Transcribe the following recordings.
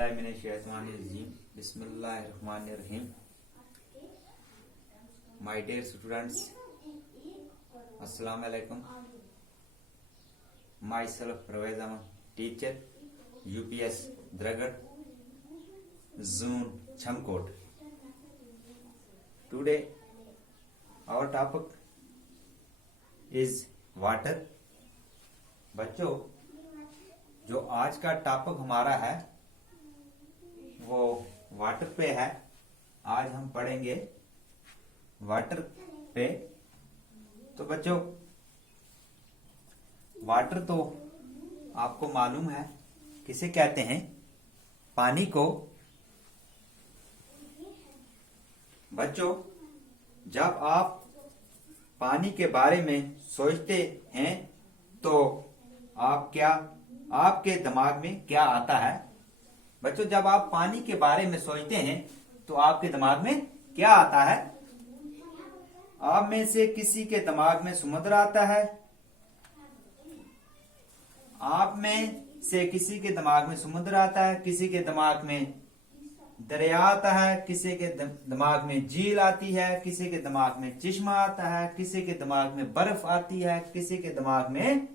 औज़ुबिल्लाहिमिनश्शैतानिर्रजीम बिस्मिल्लाहिर्रहमानिर्रहीम। My dear students, अस्सलाम वालेकुम। My self Parvez Ahmad, teacher, UPS Dragad, zone Chhamkot. Today our topic is water. बच्चों, जो आज का टॉपिक हमारा है वो वाटर पे है। आज हम पढ़ेंगे वाटर पे। तो बच्चों, वाटर तो आपको मालूम है किसे कहते हैं? पानी को। बच्चों, जब आप पानी के बारे में सोचते हैं तो आपके दिमाग में क्या आता है? बच्चों, जब आप पानी के बारे में सोचते हैं तो आपके दिमाग में क्या आता है? आप में से किसी के दिमाग में समुद्र आता है, आप में से किसी के दिमाग में समुद्र आता है, किसी के दिमाग में दरिया आता है, किसी के दिमाग में झील आती है, किसी के दिमाग में चश्मा आता है, किसी के दिमाग में बर्फ आती है, किसी के दिमाग में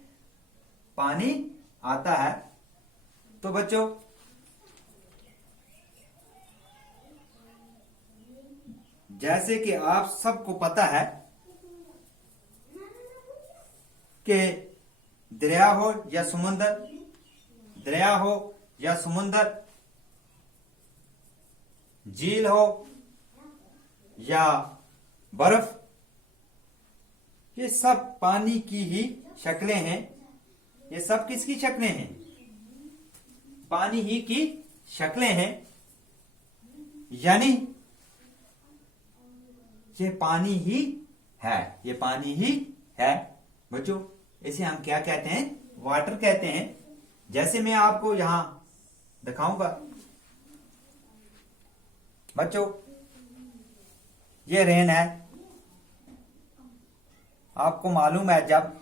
पानी आता है। तो बच्चों, जैसे कि आप सबको पता है कि दरिया हो या समुंदर, दरिया हो या समुंदर, झील हो या बर्फ, ये सब पानी की ही शक्लें हैं। ये सब किसकी शक्लें हैं? पानी ही की शक्लें हैं। यानी ये पानी ही है, ये पानी ही है। बच्चों, इसे हम क्या कहते हैं? वाटर कहते हैं। जैसे मैं आपको यहां दिखाऊंगा। बच्चों, ये रेन है। आपको मालूम है जब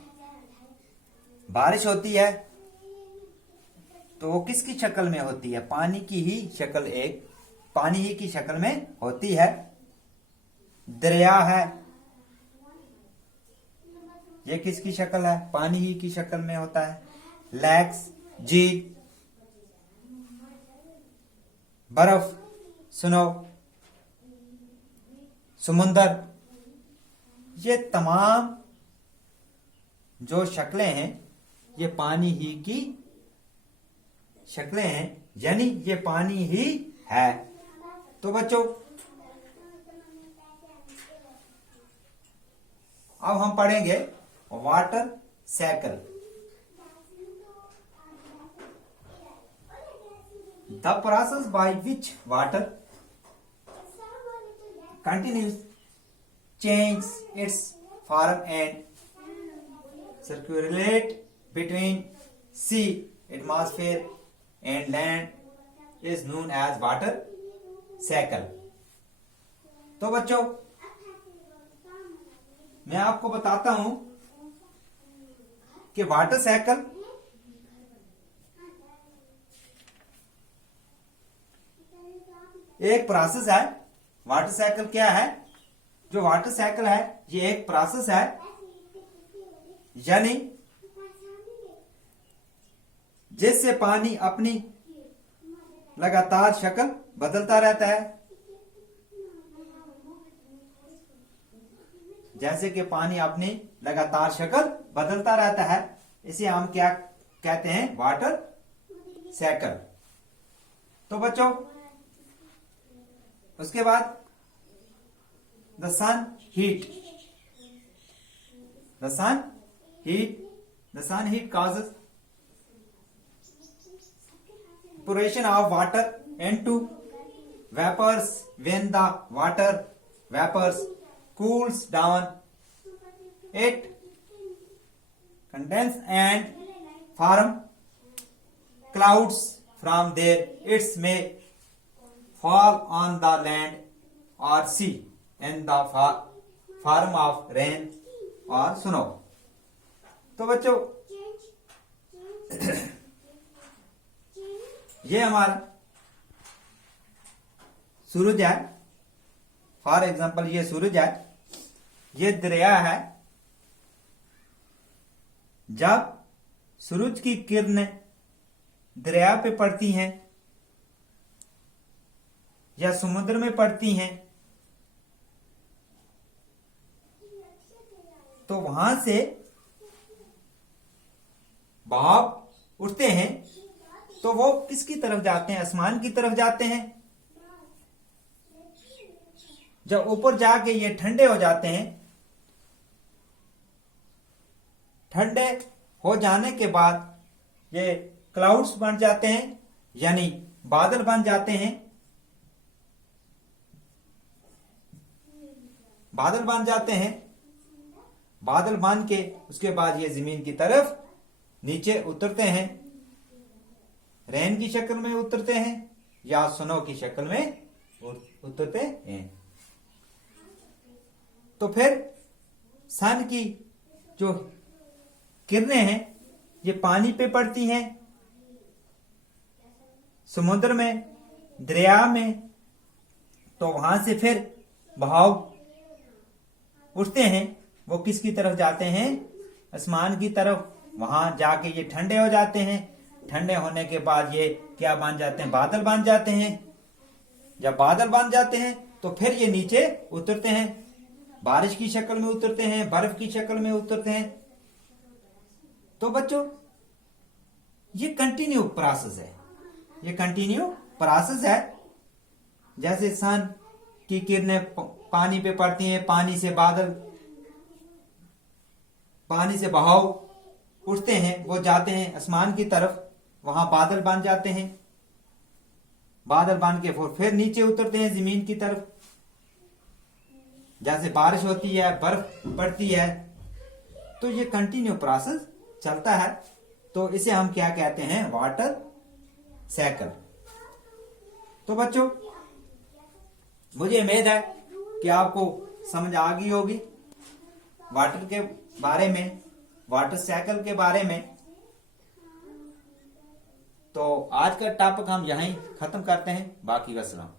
बारिश होती है तो वो किसकी शक्ल में होती है? पानी की ही शक्ल, एक पानी ही की शक्ल में होती है। दरिया है, ये किसकी शक्ल है? पानी ही की शक्ल में होता है। लेक्स, झील, बर्फ, स्नो, समुंदर, ये तमाम जो शक्लें हैं ये पानी ही की शक्लें हैं, यानी ये पानी ही है। तो बच्चों, अब हम पढ़ेंगे water cycle. The process by which water continues change its form and circulate between sea atmosphere and land is known as water cycle। तो बच्चों, मैं आपको बताता हूं कि वाटर साइकिल एक प्रोसेस है। वाटर साइकिल क्या है? जो वाटर साइकिल है ये एक प्रोसेस है, यानी जिससे पानी अपनी लगातार शक्ल बदलता रहता है। जैसे कि पानी अपनी लगातार शक्ल बदलता रहता है, इसे हम क्या कहते हैं? Water cycle. तो बच्चों, उसके बाद the sun heat causes evaporation of water into vapors. When the water vapors cools down, it condenses and form clouds. From there, it may fall on the land or sea in the form of rain or snow। तो बच्चों, ये हमारा सूरज है, for example ये सूरज है, ये दरिया है। जब सूरज की किरणें दरिया पे पड़ती हैं या समुद्र में पड़ती हैं तो वहां से बहाव उठते हैं, तो वो किसकी तरफ जाते हैं? आसमान की तरफ जाते हैं। जब ऊपर जाके ये ठंडे हो जाते हैं, ठंडे हो जाने के बाद ये क्लाउड्स बन जाते हैं, यानी बादल बन जाते हैं। बादल बन जाते हैं, बादल बन के उसके बाद ये जमीन की तरफ नीचे उतरते हैं, रेन की शक्ल में उतरते हैं या स्नो की शक्ल में उतरते हैं। तो फिर सन की जो किरणें हैं ये पानी पे पड़ती हैं, समुद्र में, दरिया में, तो वहां से फिर बहाव उठते हैं। वो किसकी तरफ जाते हैं? आसमान की तरफ। वहां जाके ये ठंडे हो जाते हैं। ठंडे होने के बाद ये क्या बन जाते हैं? बादल बन जाते हैं। जब बादल बन जाते हैं तो फिर ये नीचे उतरते हैं, बारिश की शक्ल में उतरते हैं, बर्फ की शक्ल में उतरते हैं। तो बच्चों ये कंटिन्यू प्रोसेस है, ये कंटिन्यू प्रोसेस है। जैसे सन की किरणें पानी पे पड़ती हैं, पानी से बादल, पानी से बहाव उठते हैं, वो जाते हैं आसमान की तरफ, वहां बादल बन जाते हैं। बादल बन के फिर नीचे उतरते हैं जमीन की तरफ। जैसे बारिश होती है, बर्फ पड़ती है, तो ये कंटिन्यू प्रोसेस चलता है। तो इसे हम क्या कहते हैं? Water cycle. तो बच्चों मुझे उम्मीद है कि आपको समझ आ गई होगी वाटर के बारे में, वाटर साइकिल के बारे में। तो आज का टॉपिक हम यहीं खत्म करते हैं। बाकी वसलाम।